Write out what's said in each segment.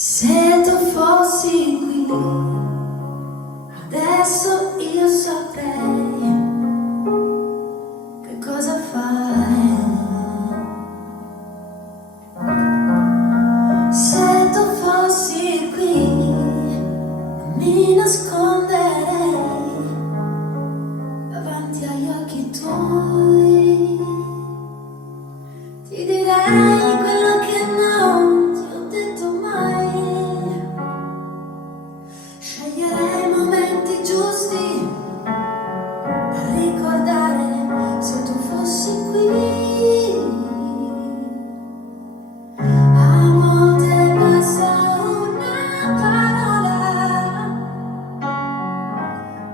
Se tu fossi qui, adesso io saprei che cosa fare. Se tu fossi qui, non mi nasconderei davanti agli occhi tuoi. Ti direi quello che non ti ho detto mai. Sceglierei i momenti giusti da ricordare se tu fossi qui. A volte basta una parola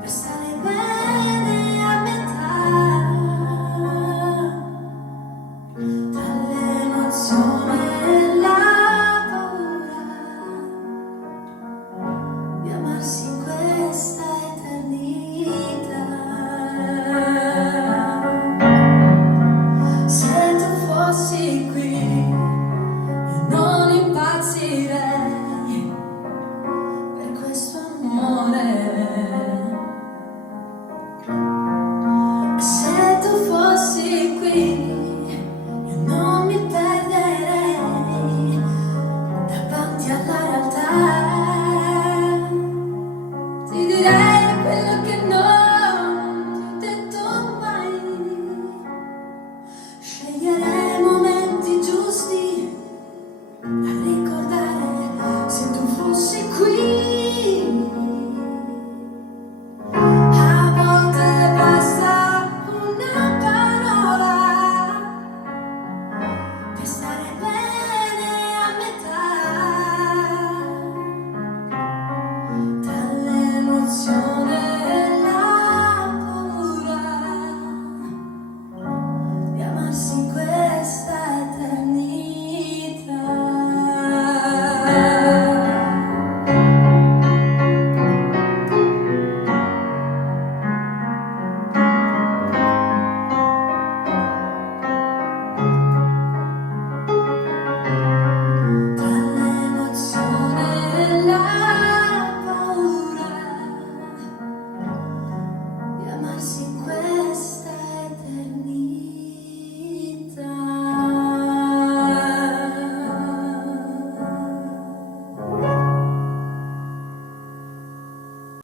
per stare bene a metà, tra l'emozione e la paura di amarsi in questa eternità. Se tu fossi qui, io non impazzirei